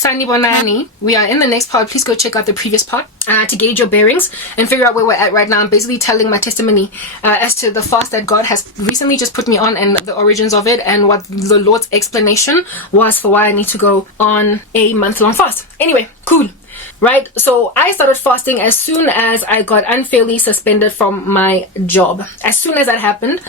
Sanibonani. We are in the next part. Please go check out the previous part to gauge your bearings and figure out where we're at right now. I'm basically telling my testimony as to the fast that God has recently just put me on and the origins of it and what the Lord's explanation was for why I need to go on a month-long fast. Anyway, cool. Right, so I started fasting as soon as I got unfairly suspended from my job. As soon as that happened,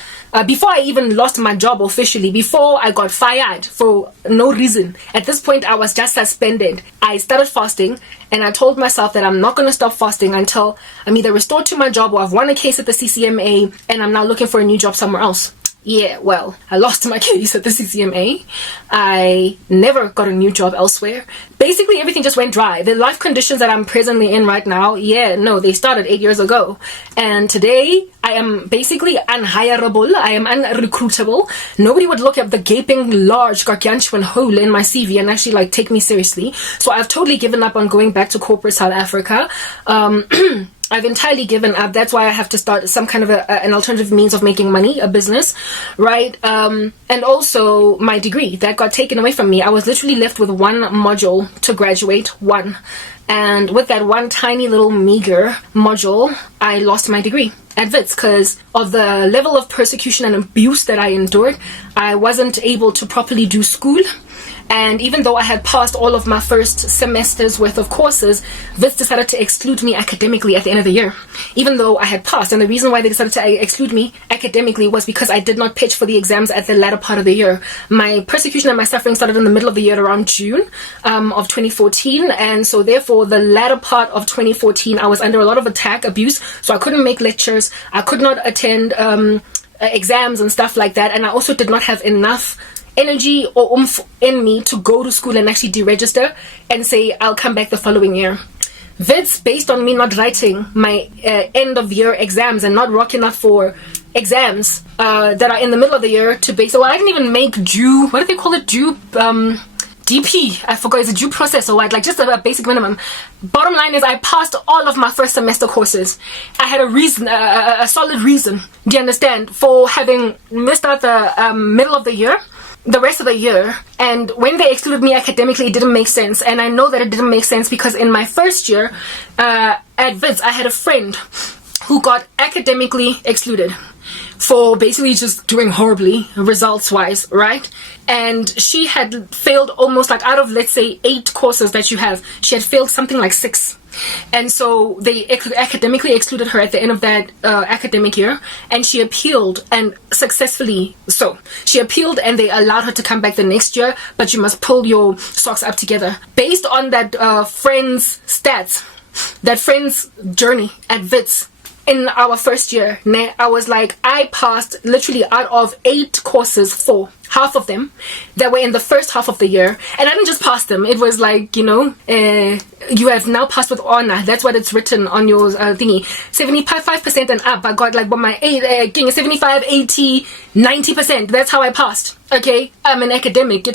before I even lost my job officially, before I got fired for no reason, at this point I was just suspended. I started fasting and I told myself that I'm not going to stop fasting until I'm either restored to my job or I've won a case at the CCMA and I'm now looking for a new job somewhere else. Yeah, well, I lost my case at the CCMA. I never got a new job elsewhere. Basically, everything just went dry. The life conditions that I'm presently in right now, they started 8 years ago. And today, I am basically unhireable. I am unrecruitable. Nobody would look at the gaping, large, gargantuan hole in my CV and actually, take me seriously. So I've totally given up on going back to corporate South Africa. I've entirely given up. That's why I have to start some kind of an alternative means of making money, a business, right? And also my degree that got taken away from me. I was literally left with one module to graduate, one. And with that one tiny little meager module, I lost my degree at Wits because of the level of persecution and abuse that I endured. I wasn't able to properly do school. And even though I had passed all of my first semester's worth of courses, Wits decided to exclude me academically at the end of the year, even though I had passed. And the reason why they decided to exclude me academically was because I did not pitch for the exams at the latter part of the year. My persecution and my suffering started in the middle of the year around June of 2014. And so therefore, the latter part of 2014, I was under a lot of attack, abuse. So I couldn't make lectures. I could not attend exams and stuff like that. And I also did not have enough energy or oomph in me to go to school and actually deregister and say I'll come back the following year. Wits, based on me not writing my end of year exams and not rocking up for exams that are in the middle of the year so I didn't even make what do they call it, DP, I forgot, it's a due process or what, just a basic minimum. Bottom line is I passed all of my first semester courses. I had a reason, a solid reason, do you understand, for having missed out the middle of the year, the rest of the year. And when they excluded me academically, it didn't make sense. And I know that it didn't make sense because in my first year at Wits, I had a friend who got academically excluded for basically just doing horribly results wise, right? And she had failed almost out of, let's say, 8 courses that you have, she had failed something like 6. And so they academically excluded her at the end of that academic year, and she appealed, and successfully so. She appealed and they allowed her to come back the next year, but you must pull your socks up together. Based on that friend's stats, that friend's journey at Wits, in our first year, I was I passed literally out of 8 courses, 4, half of them that were in the first half of the year. And I didn't just pass them. It was you have now passed with honor. That's what it's written on your thingy. 75% and up. I got my 75, 80, 90%. That's how I passed. Okay, I'm an academic.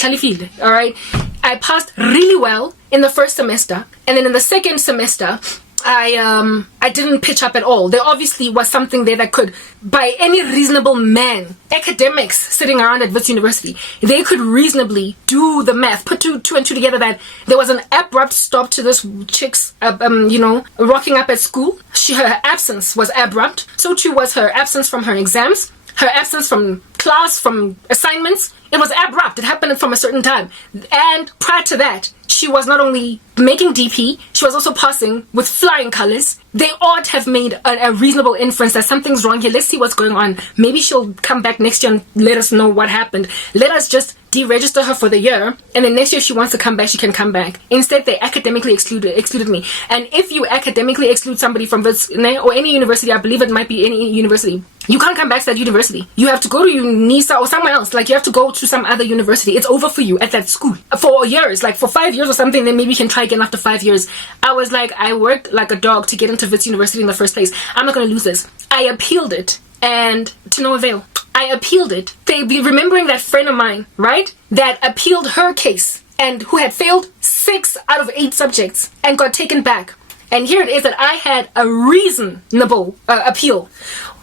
All right. I passed really well in the first semester, and then in the second semester, I didn't pitch up at all. There obviously was something there that could, by any reasonable man, academics sitting around at Wits University, they could reasonably do the math, put two and two together that there was an abrupt stop to this chick's, rocking up at school. Her absence was abrupt. So too was her absence from her exams, her absence from class, from assignments. It was abrupt. It happened from a certain time. And prior to that, she was not only making DP, she was also passing with flying colors. They ought to have made a reasonable inference that something's wrong here. Let's see what's going on. Maybe she'll come back next year and let us know what happened. Let us just deregister her for the year, and then next year if she wants to come back, she can come back. Instead, they academically excluded me. And if you academically exclude somebody from Wits or any university, I believe it might be any university, you can't come back to that university. You have to go to UNISA or somewhere else. You have to go to some other university. It's over for you at that school for years, for 5 years or something. Then maybe you can try again after 5 years. I was I worked like a dog to get into Wits University in the first place. I'm not going to lose this. I appealed it, and to no avail. I appealed it. They be remembering that friend of mine, right? That appealed her case and who had failed 6 out of 8 subjects and got taken back. And here it is that I had a reasonable appeal.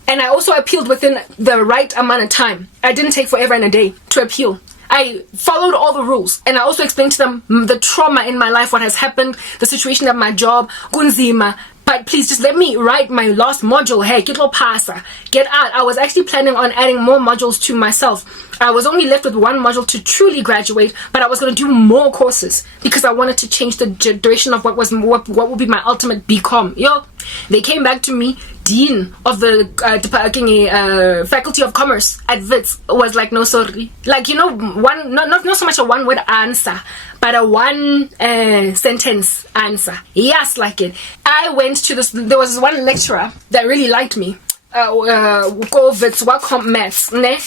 And I also appealed within the right amount of time. I didn't take forever and a day to appeal. I followed all the rules, and I also explained to them the trauma in my life, what has happened, the situation at my job, kunzima. But please just let me write my last module. Hey, get pasa, get out. I was actually planning on adding more modules to myself. I was only left with one module to truly graduate, but I was going to do more courses because I wanted to change the direction of what would be my ultimate BCom. Yo, they came back to me. Dean of the Faculty of Commerce at Wits was like, no, sorry. Like, you know, not so much a one-word answer, but a one sentence answer. Yes, like it. I went to this. There was one lecturer that really liked me. Wits, welcome maths. Ne?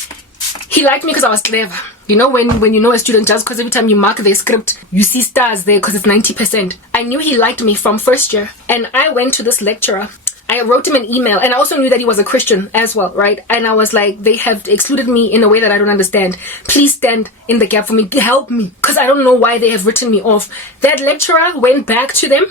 He liked me because I was clever. You know, when you know a student does, because every time you mark their script, you see stars there because it's 90%. I knew he liked me from first year, and I went to this lecturer. I wrote him an email, and I also knew that he was a Christian as well, right? And I was like, they have excluded me in a way that I don't understand. Please stand in the gap for me. Help me, because I don't know why they have written me off. That lecturer went back to them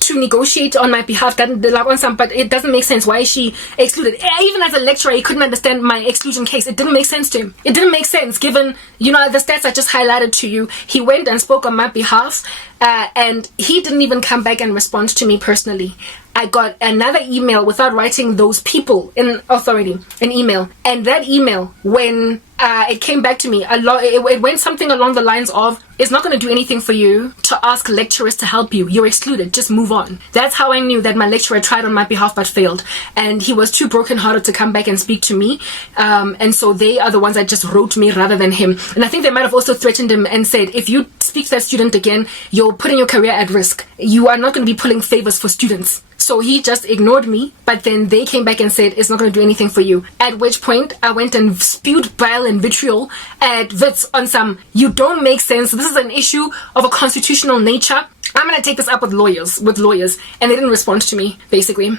to negotiate on my behalf, but it doesn't make sense. Why is she excluded? Even as a lecturer, he couldn't understand my exclusion case. It didn't make sense to him. It didn't make sense given, you know, the stats I just highlighted to you. He went and spoke on my behalf, and he didn't even come back and respond to me personally. I got another email without writing those people in authority, an email. And that email, when it came back to me, it went something along the lines of, it's not going to do anything for you to ask lecturers to help you. You're excluded. Just move on. That's how I knew that my lecturer tried on my behalf but failed. And he was too brokenhearted to come back and speak to me. And so they are the ones that just wrote me rather than him. And I think they might have also threatened him and said, if you speak to that student again, you're putting your career at risk. You are not going to be pulling favors for students. So he just ignored me, but then they came back and said, it's not going to do anything for you. At which point, I went and spewed bile and vitriol at Wits on some, you don't make sense. This is an issue of a constitutional nature. I'm going to take this up with lawyers. And they didn't respond to me, basically.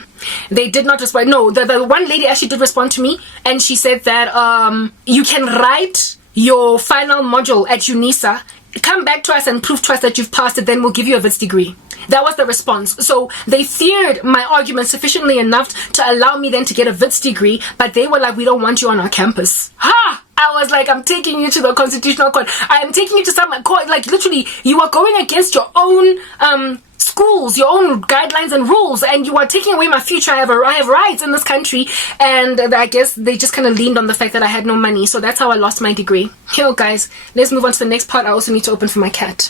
They did not respond. No, the one lady actually did respond to me, and she said that you can write your final module at UNISA, come back to us and prove to us that you've passed it, then we'll give you a Wits degree. That was the response. So they feared my argument sufficiently enough to allow me then to get a Wits degree, but they were like, we don't want you on our campus. Ha! I was like, I'm taking you to the Constitutional Court. I am taking you to some court. Like, literally, you are going against your own schools, your own guidelines and rules, and you are taking away my future. I have rights in this country. And I guess they just kind of leaned on the fact that I had no money. So that's how I lost my degree. Yo, guys, let's move on to the next part. I also need to open for my cat.